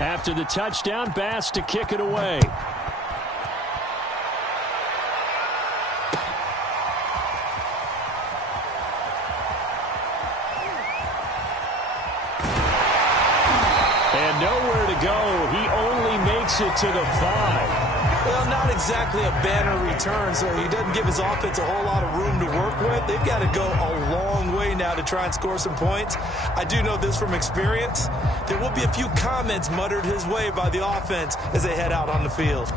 After the touchdown, Bass to kick it away. And nowhere to go. He only makes it to the 5. Well, not exactly a banner return, so he doesn't give his offense a whole lot of room to work with. They've got to go a long way now to try and score some points. I do know this from experience. There will be a few comments muttered his way by the offense as they head out on the field.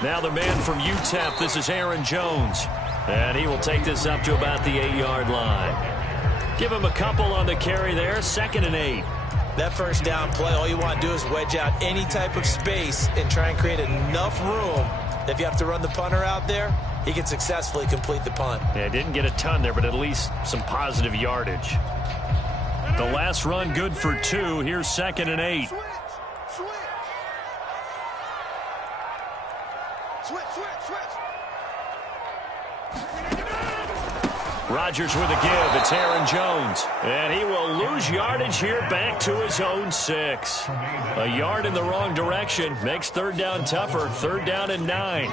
Now the man from UTEP, this is Aaron Jones. And he will take this up to about the 8-yard line. Give him a couple on the carry there, 2nd and 8. That first down play, all you want to do is wedge out any type of space and try and create enough room. If you have to run the punter out there, he can successfully complete the punt. Yeah, didn't get a ton there, but at least some positive yardage. The last run good for 2. Here's 2nd and 8. Rodgers with a give. It's Aaron Jones. And he will lose yardage here back to his own 6. A yard in the wrong direction makes 3rd down tougher. 3rd down and 9.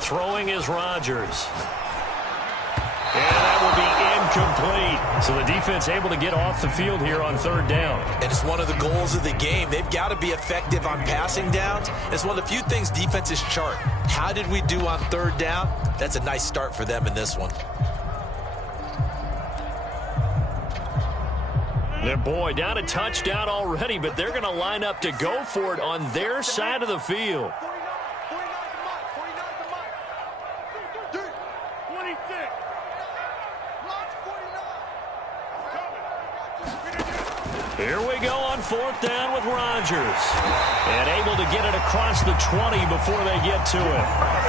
Throwing is Rodgers. And that will be incomplete. So the defense able to get off the field here on 3rd down. And it's one of the goals of the game. They've got to be effective on passing downs. It's one of the few things defenses chart. How did we do on 3rd down? That's a nice start for them in this one. And boy, down a touchdown already, but they're going to line up to go for it on their side of the field. Here we go on 4th down with Rodgers. And able to get it across the 20 before they get to it.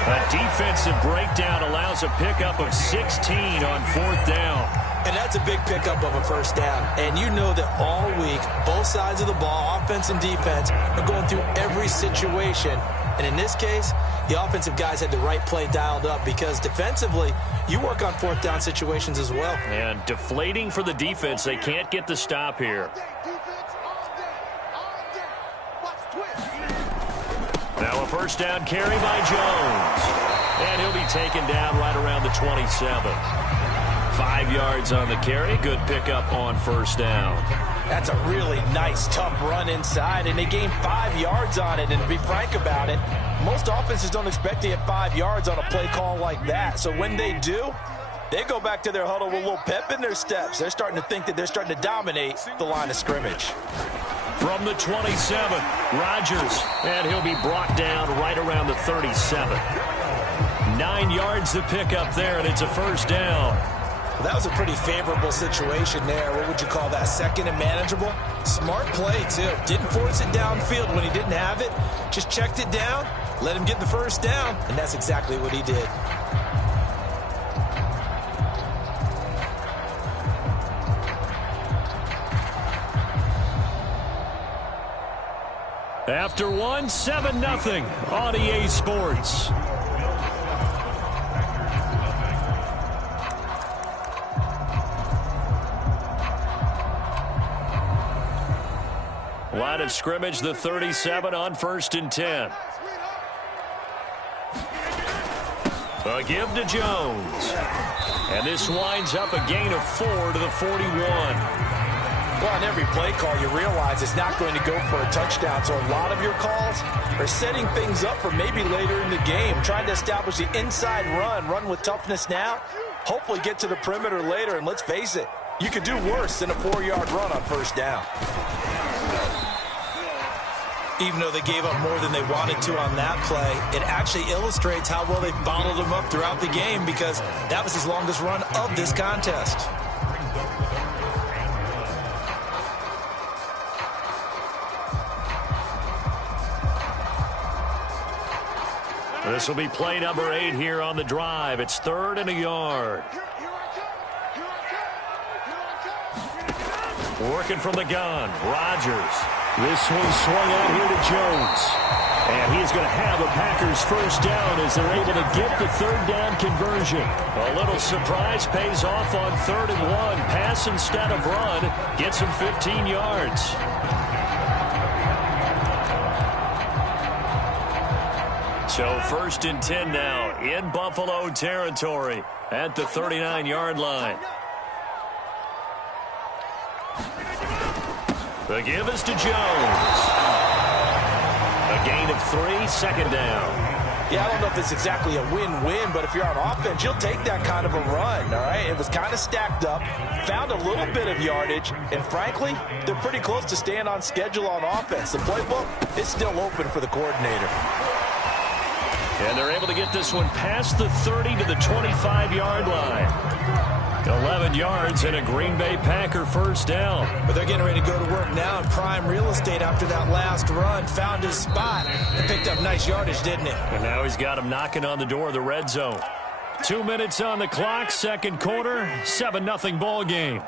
A defensive breakdown allows a pickup of 16 on 4th down. And that's a big pickup of a first down. And you know that all week, both sides of the ball, offense and defense, are going through every situation. And in this case, the offensive guys had the right play dialed up because defensively, you work on 4th down situations as well. And deflating for the defense. They can't get the stop here. Now a first down carry by Jones. And he'll be taken down right around the 27. 5 yards on the carry. Good pickup on 1st down. That's a really nice, tough run inside, and they gained 5 yards on it. And to be frank about it, most offenses don't expect to get 5 yards on a play call like that. So when they do, they go back to their huddle with a little pep in their steps. They're starting to think that they're starting to dominate the line of scrimmage. From the 27, Rodgers, and he'll be brought down right around the 37. 9 yards to pick up there, and it's a first down. Well, that was a pretty favorable situation there. What would you call that? 2nd and manageable? Smart play, too. Didn't force it downfield when he didn't have it. Just checked it down, let him get the first down, and that's exactly what he did. After 1, 7-0 on EA Sports. Line of scrimmage, the 37 on 1st and 10. A give to Jones. And this winds up a gain of 4 to the 41. Well, on every play call, you realize it's not going to go for a touchdown. So a lot of your calls are setting things up for maybe later in the game, trying to establish the inside run with toughness now, hopefully get to the perimeter later. And let's face it, you could do worse than a 4-yard run on 1st down. Even though they gave up more than they wanted to on that play, it actually illustrates how well they bottled them up throughout the game because that was his longest run of this contest. This will be play number 8 here on the drive. It's 3rd and a yard. Working from the gun, Rodgers. This one swung out here to Jones. And he's going to have a Packers first down as they're able to get the 3rd down conversion. A little surprise pays off on 3rd and 1. Pass instead of run. Gets him 15 yards. So 1st and 10 now in Buffalo territory at the 39-yard line. The give is to Jones. A gain of 3, 2nd down. Yeah, I don't know if it's exactly a win-win, but if you're on offense, you'll take that kind of a run, all right? It was kind of stacked up, found a little bit of yardage, and frankly, they're pretty close to staying on schedule on offense. The playbook is still open for the coordinator. And they're able to get this one past the 30 to the 25-yard line. 11 yards and a Green Bay Packer first down. But they're getting ready to go to work now in prime real estate after that last run. Found his spot and picked up nice yardage, didn't he? And now he's got him knocking on the door of the red zone. 2 minutes on the clock, 2nd quarter, 7-0 ball game.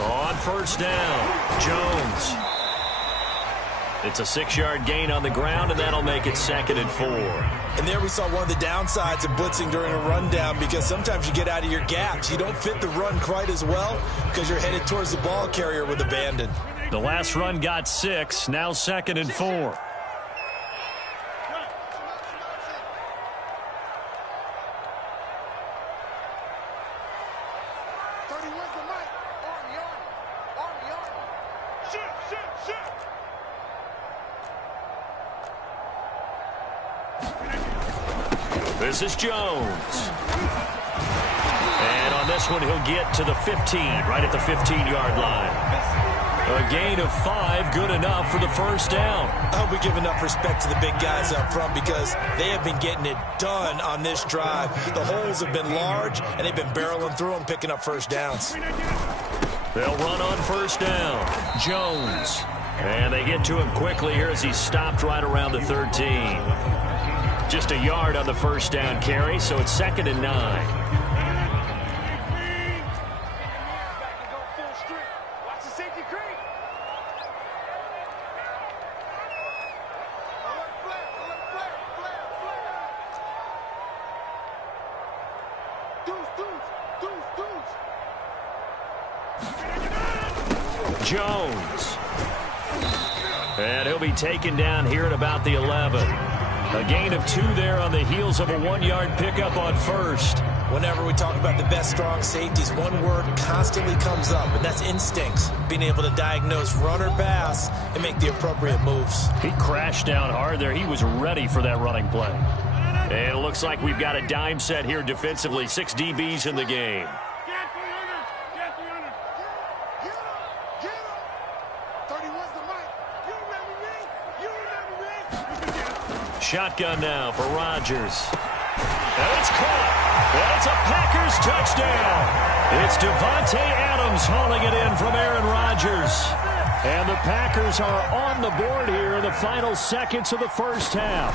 On first down, Jones. It's a 6-yard gain on the ground, and that'll make it 2nd and 4. And there we saw one of the downsides of blitzing during a rundown, because sometimes you get out of your gaps. You don't fit the run quite as well because you're headed towards the ball carrier with abandon. The last run got 6, now 2nd and 4. This is Jones. And on this one, he'll get to the 15, right at the 15-yard line. A gain of 5, good enough for the first down. I hope we give enough respect to the big guys up front, because they have been getting it done on this drive. The holes have been large, and they've been barreling through them, picking up first downs. They'll run on first down. Jones. And they get to him quickly here as he's stopped right around the 13. Just a yard on the first down carry, so it's 2nd and 9. Jones. And he'll be taken down here at about the 11. A gain of 2 there on the heels of a 1-yard pickup on first. Whenever we talk about the best strong safeties, one word constantly comes up, and that's instincts. Being able to diagnose run or pass and make the appropriate moves. He crashed down hard there. He was ready for that running play. And it looks like we've got a dime set here defensively. 6 DBs in the game. Shotgun now for Rodgers. And it's caught. And it's a Packers touchdown. It's Devontae Adams hauling it in from Aaron Rodgers. And the Packers are on the board here in the final seconds of the first half.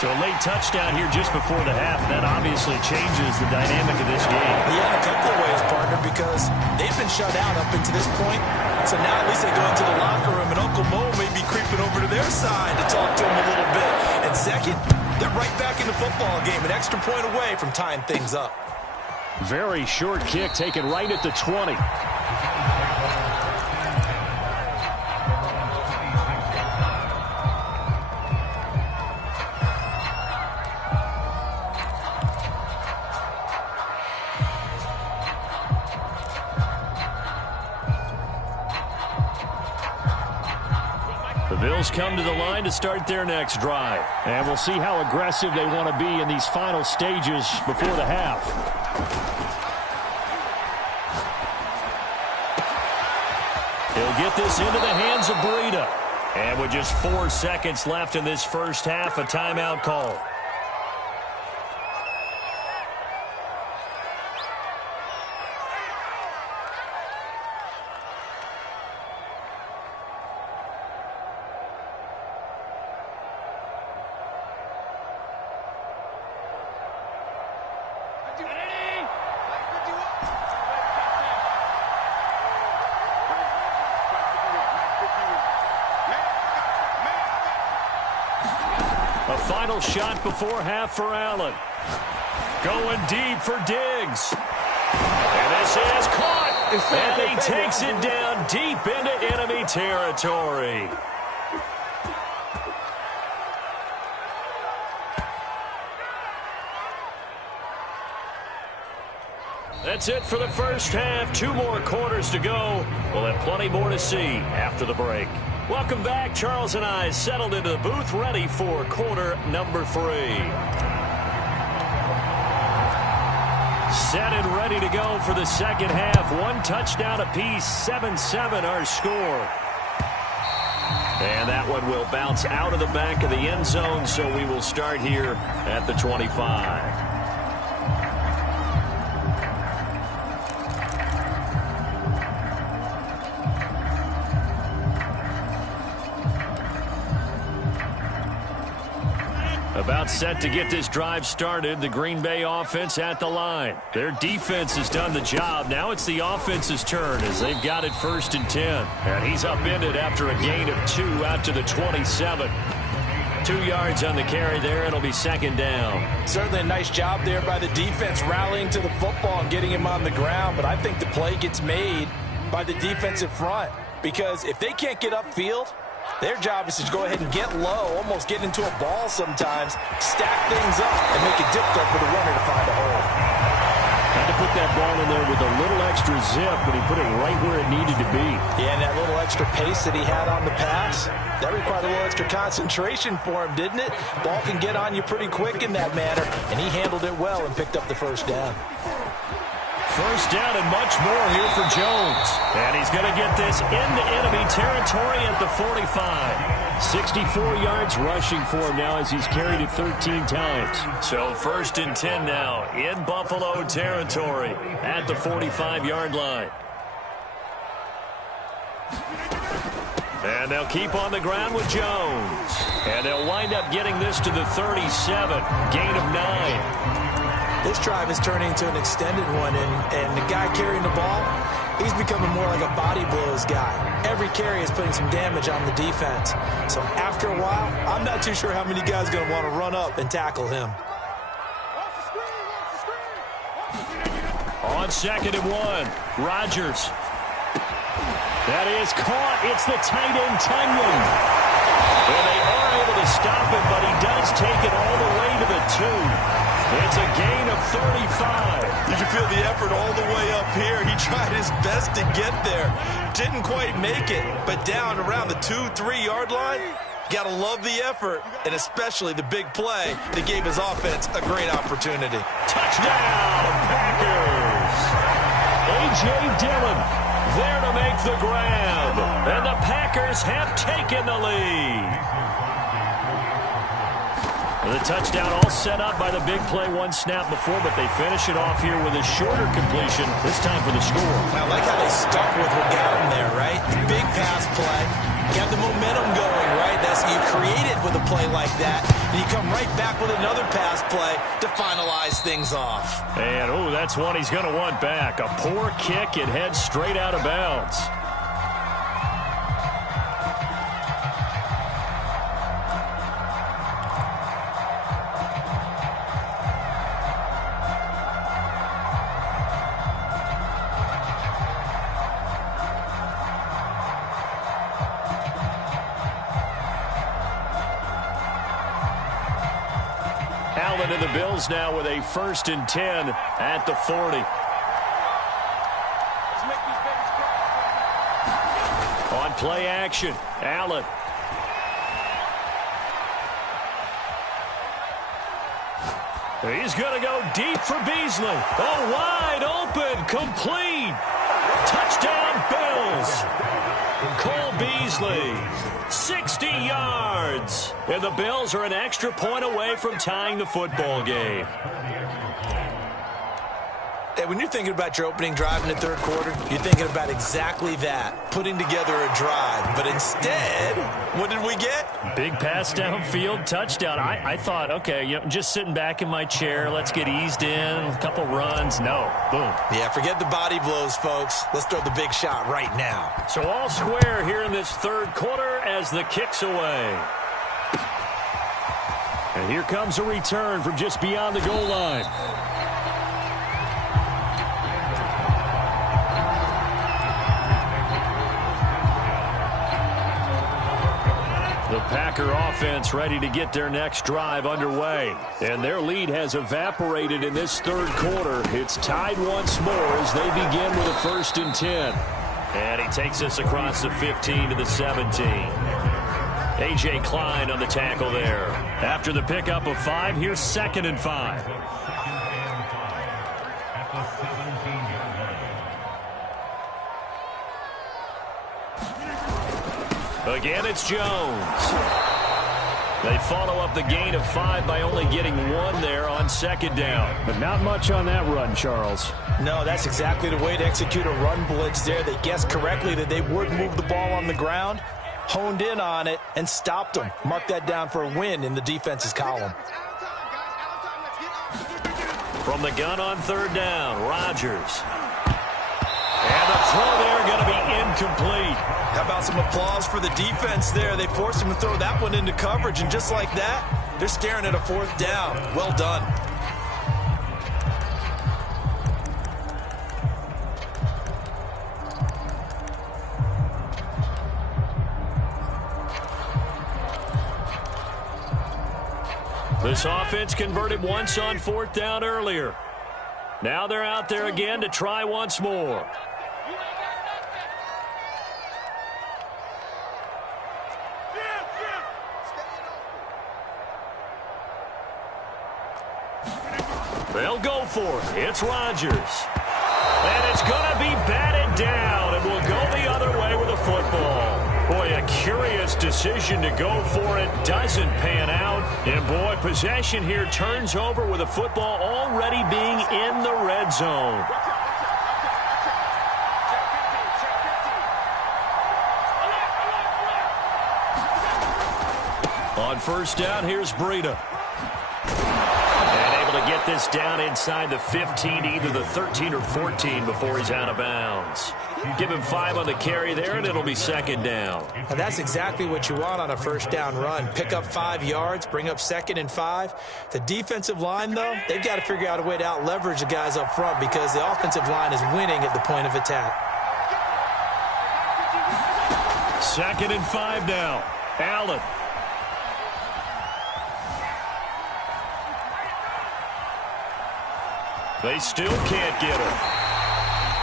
So a late touchdown here just before the half. That obviously changes the dynamic of this game. Yeah, in a couple of ways, partner, because they've been shut out up until this point. So now at least they go into the locker room, and Uncle Mo may be creeping over to their side to talk to him a little bit. And second, they're right back in the football game, an extra point away from tying things up. Very short kick taken right at the 20. The Bills come to the line to start their next drive. And we'll see how aggressive they want to be in these final stages before the half. He'll get this into the hands of Breida. And with just 4 seconds left in this first half, a timeout call. final shot before half for Allen. Going deep for Diggs. And this is caught. And he takes it down deep into enemy territory. That's it for the first half. 2 more quarters to go. We'll have plenty more to see after the break. Welcome back. Charles and I settled into the booth, ready for quarter number 3. Set and ready to go for the second half. 1 touchdown apiece, 7-7 our score. And that one will bounce out of the back of the end zone, so we will start here at the 25. About set to get this drive started. The Green Bay offense at the line. Their defense has done the job. Now it's the offense's turn as they've got it 1st and 10. And he's upended after a gain of 2 out to the 27. 2 yards on the carry there. It'll be 2nd down. Certainly a nice job there by the defense rallying to the football and getting him on the ground. But I think the play gets made by the defensive front. Because if they can't get upfield, their job is to go ahead and get low, almost get into a ball sometimes, stack things up, and make it difficult for the runner to find a hole. Had to put that ball in there with a little extra zip, but he put it right where it needed to be. Yeah, and that little extra pace that he had on the pass, that required a little extra concentration for him, didn't it? Ball can get on you pretty quick in that manner, and he handled it well and picked up the 1st down. 1st down and much more here for Jones. And he's going to get this into enemy territory at the 45. 64 yards rushing for him now as he's carried it 13 times. So 1st and 10 now in Buffalo territory at the 45-yard line. And they'll keep on the ground with Jones. And they'll wind up getting this to the 37. Gain of 9. This drive is turning into an extended one, and the guy carrying the ball, he's becoming more like a body blows guy. Every carry is putting some damage on the defense. So after a while, I'm not too sure how many guys are going to want to run up and tackle him. On 2nd and 1, Rodgers. That is caught. It's the tight end, Tunyon. And they are able to stop him, but he does take it all the way to the 2. It's a gain of 35. You can feel the effort all the way up here. He tried his best to get there. Didn't quite make it, but down around the 2-3 yard line, got to love the effort, and especially the big play that gave his offense a great opportunity. Touchdown, Packers. A.J. Dillon there to make the grab, and the Packers have taken the lead. The touchdown all set up by the big play 1 snap before, but they finish it off here with a shorter completion, this time for the score. I like how they stuck with what got them there, right? Big pass play. Got the momentum going, right? That's you create it with a play like that, and you come right back with another pass play to finalize things off. And, oh, that's one he's going to want back. A poor kick. It heads straight out of bounds. Allen and the Bills now with a 1st and 10 at the 40. On play action, Allen. He's going to go deep for Beasley. Oh, wide open, complete. Touchdown, Bills. Cole Beasley, 60 yards. And the Bills are an extra point away from tying the football game. Hey, when you're thinking about your opening drive in the 3rd quarter, you're thinking about exactly that, putting together a drive. But instead, what did we get? Big pass downfield, touchdown. I thought, okay, you know, just sitting back in my chair, let's get eased in, a couple runs. No, boom. Yeah, forget the body blows, folks. Let's throw the big shot right now. So all square here in this 3rd quarter as the kick's away. And here comes a return from just beyond the goal line. The Packer offense ready to get their next drive underway. And their lead has evaporated in this third quarter. It's tied once more as they begin with a 1st and 10. And he takes us across the 15 to the 17. A.J. Klein on the tackle there. After the pickup of 5, here's 2nd and 5. Again, it's Jones. They follow up the gain of 5 by only getting 1 there on 2nd down. But not much on that run, Charles. No, that's exactly the way to execute a run blitz there. They guessed correctly that they would move the ball on the ground, honed in on it, and stopped them. Mark that down for a win in the defense's column. From the gun on 3rd down, Rodgers. And the throw there going to be incomplete. How about some applause for the defense there? They forced him to throw that one into coverage, and just like that, they're staring at a 4th down. Well done. This offense converted once on 4th down earlier. Now they're out there again to try once more. They'll go for it. It's Rodgers. And it's going to be batted down, and will go the other way with the football. Boy, a curious decision to go for it. Doesn't pan out. And, boy, possession here turns over with the football already being in the red zone. On 1st down, here's Breida. And able to get this down inside the 15, either the 13 or 14 before he's out of bounds. Give him 5 on the carry there, and it'll be 2nd down. And that's exactly what you want on a 1st down run. Pick up 5 yards, bring up 2nd and 5. The defensive line, though, they've got to figure out a way to out-leverage the guys up front because the offensive line is winning at the point of attack. 2nd and 5 now. Allen. They still can't get him.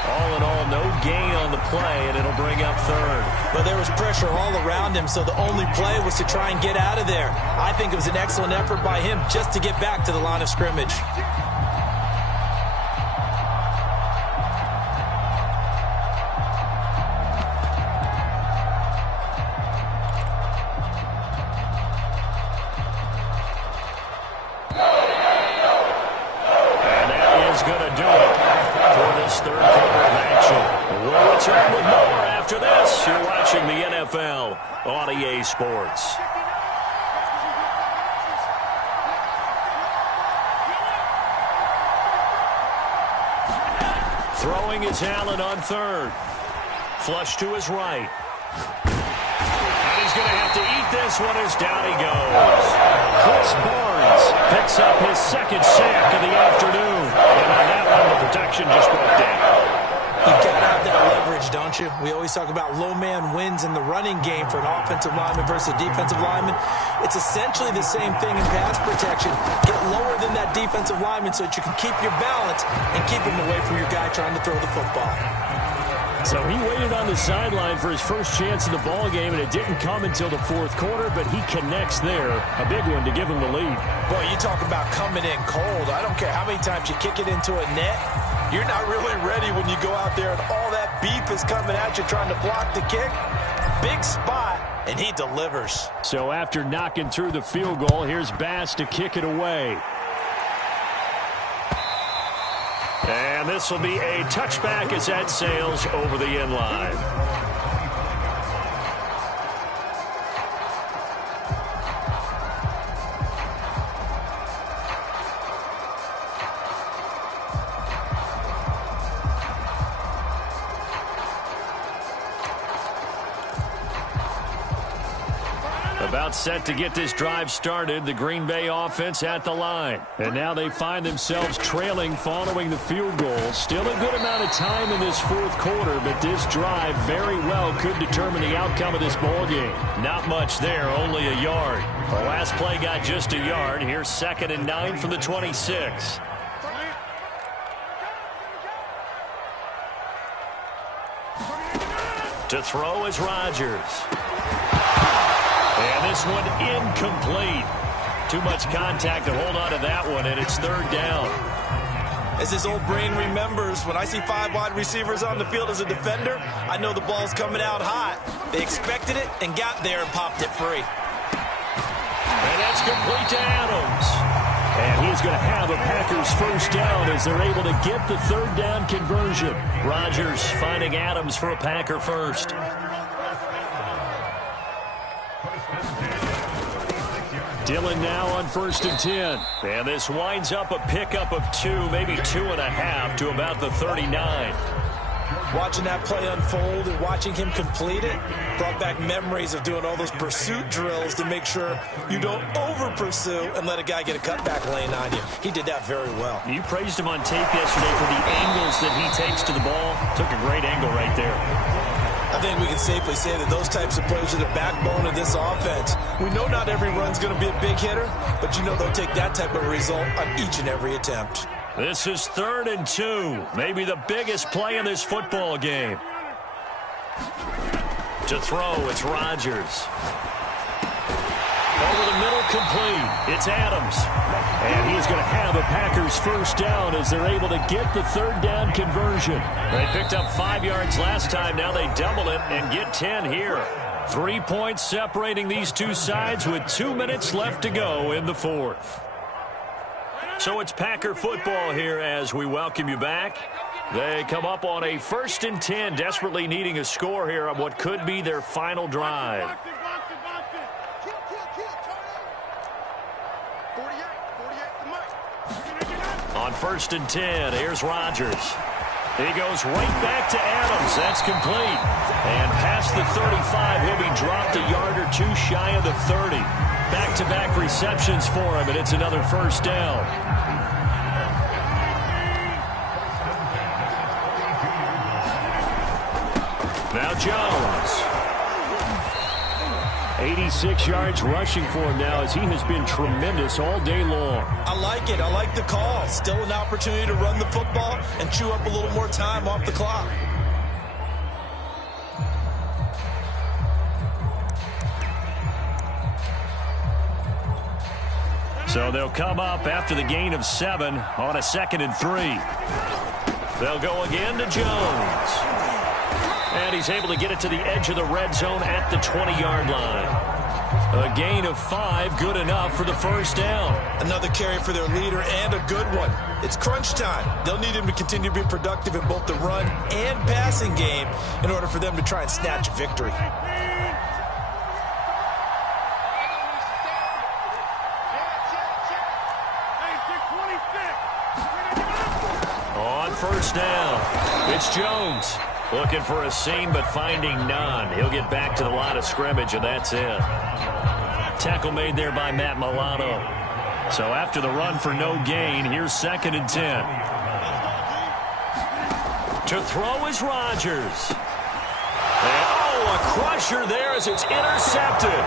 All in all, no gain on the play, and it'll bring up 3rd. But there was pressure all around him, so the only play was to try and get out of there. I think it was an excellent effort by him just to get back to the line of scrimmage. On EA Sports. Throwing is Allen on 3rd. Flush to his right. And he's going to have to eat this one as down he goes. Chris Barnes picks up his 2nd sack of the afternoon. And on that one, the protection just broke down. You've got to have that leverage, don't you? We always talk about low man wins in the running game for an offensive lineman versus a defensive lineman. It's essentially the same thing in pass protection. Get lower than that defensive lineman so that you can keep your balance and keep him away from your guy trying to throw the football. So he waited on the sideline for his first chance in the ball game, and it didn't come until the 4th quarter, but he connects there. A big one to give him the lead. Boy, you talk about coming in cold. I don't care how many times you kick it into a net. You're not really ready when you go out there and all that beef is coming at you trying to block the kick. Big spot, and he delivers. So after knocking through the field goal, here's Bass to kick it away. And this will be a touchback as that sails over the end line. About set to get this drive started, the Green Bay offense at the line. And now they find themselves trailing following the field goal. Still a good amount of time in this fourth quarter, but this drive very well could determine the outcome of this ball game. Not much there, only a yard. The last play got just a yard. Here's 2nd and 9 from the 26. To throw is Rodgers. And this one incomplete. Too much contact to hold on to that one, and it's 3rd down. As his old brain remembers, when I see 5 wide receivers on the field as a defender, I know the ball's coming out hot. They expected it and got there and popped it free. And that's complete to Adams. And he's going to have a Packers first down as they're able to get the 3rd down conversion. Rodgers finding Adams for a Packer first. Dillon now on 1st and 10. And this winds up a pickup of 2, maybe 2.5 to about the 39. Watching that play unfold and watching him complete it brought back memories of doing all those pursuit drills to make sure you don't over-pursue and let a guy get a cutback lane on you. He did that very well. You praised him on tape yesterday for the angles that he takes to the ball. Took a great angle right there. I think we can safely say that those types of plays are the backbone of this offense. We know not every run's going to be a big hitter, but you know they'll take that type of result on each and every attempt. This is 3rd and 2, maybe the biggest play in this football game. To throw, it's Rodgers. Over the middle, complete. It's Adams. And he's going to have a Packers first down as they're able to get the 3rd down conversion. They picked up 5 yards last time. Now they double it and get 10 here. 3 points separating these two sides with 2 minutes left to go in the 4th. So it's Packer football here as we welcome you back. They come up on a 1st and 10, desperately needing a score here on what could be their final drive. On 1st and 10, here's Rodgers. He goes right back to Adams. That's complete. And past the 35, he'll be dropped a yard or 2 shy of the 30. Back-to-back receptions for him, and it's another first down. Now Jones. 86 yards rushing for him now as he has been tremendous all day long. I like it. I like the call. Still an opportunity to run the football and chew up a little more time off the clock. So they'll come up after the gain of 7 on a 2nd and 3. They'll go again to Jones. And he's able to get it to the edge of the red zone at the 20-yard line. A gain of 5, good enough for the first down. Another carry for their leader and a good one. It's crunch time. They'll need him to continue to be productive in both the run and passing game in order for them to try and snatch a victory. On first down, it's Jones. Looking for a seam, but finding none. He'll get back to the line of scrimmage, and that's it. Tackle made there by Matt Milano. So after the run for no gain, here's 2nd and 10. To throw is Rodgers. And, a crusher there as it's intercepted.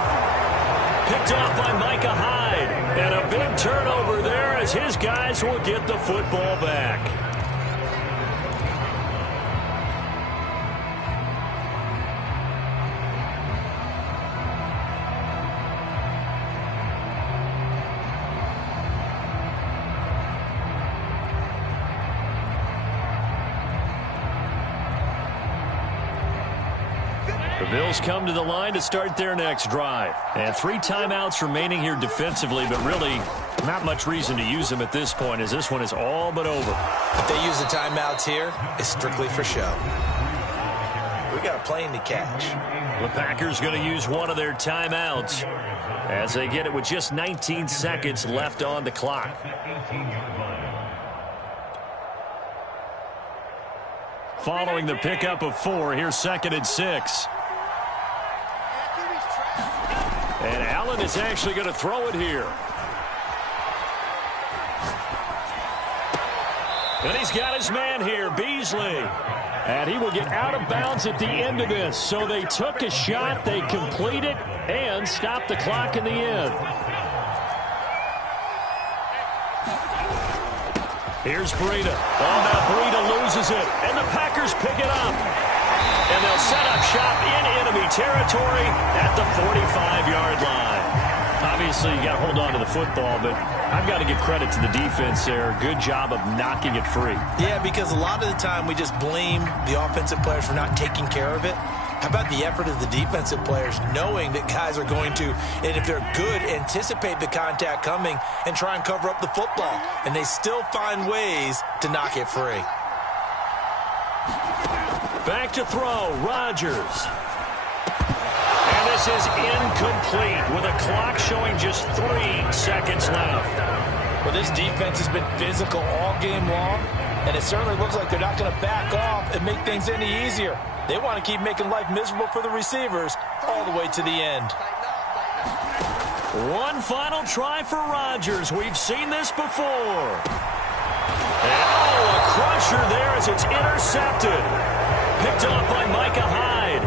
Picked off by Micah Hyde. And a big turnover there as his guys will get the football back. The Bills come to the line to start their next drive. And 3 timeouts remaining here defensively, but really not much reason to use them at this point as this one is all but over. If they use the timeouts here, it's strictly for show. We got a plane to catch. The Packers going to use one of their timeouts as they get it with just 19 seconds left on the clock. Following the pickup of 4, here's 2nd and 6. And out Allen is actually going to throw it here. And he's got his man here, Beasley. And he will get out of bounds at the end of this. So they took a shot, they complete it, and stop the clock in the end. Here's Breida. Oh, now Breida loses it. And the Packers pick it up. And they'll set up shop in enemy territory at the 45-yard line. Obviously, you got to hold on to the football, but I've got to give credit to the defense there. Good job of knocking it free. Yeah, because a lot of the time we just blame the offensive players for not taking care of it. How about the effort of the defensive players knowing that guys are going to, and if they're good, anticipate the contact coming and try and cover up the football. And they still find ways to knock it free. Back to throw, Rodgers. And this is incomplete with a clock showing just 3 seconds left. Well, this defense has been physical all game long, and it certainly looks like they're not going to back off and make things any easier. They want to keep making life miserable for the receivers all the way to the end. One final try for Rodgers. We've seen this before. And, oh, a crusher there as it's intercepted. Picked off by Micah Hyde.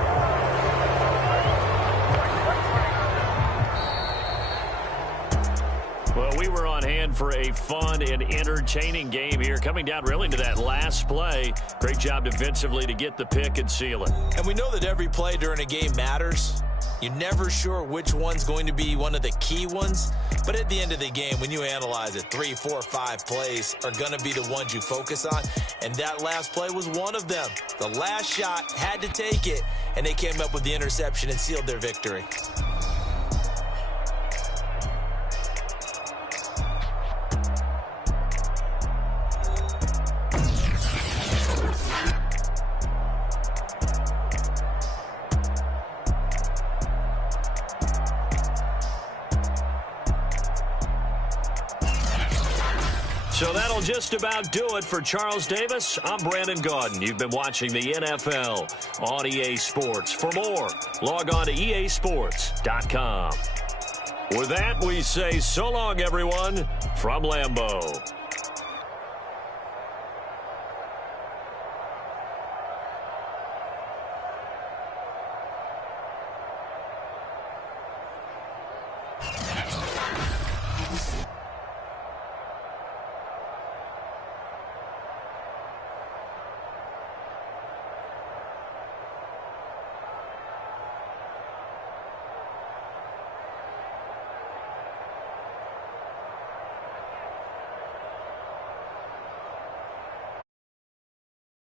Well, we were on hand for a fun and entertaining game here. Coming down really to that last play. Great job defensively to get the pick and seal it. And we know that every play during a game matters. You're never sure which one's going to be one of the key ones. But at the end of the game, when you analyze it, 3, 4, 5 plays are going to be the ones you focus on. And that last play was one of them. The last shot had to take it, and they came up with the interception and sealed their victory. So that'll just about do it for Charles Davis. I'm Brandon Gaudin. You've been watching the NFL on EA Sports. For more, log on to easports.com. With that, we say so long, everyone, from Lambeau.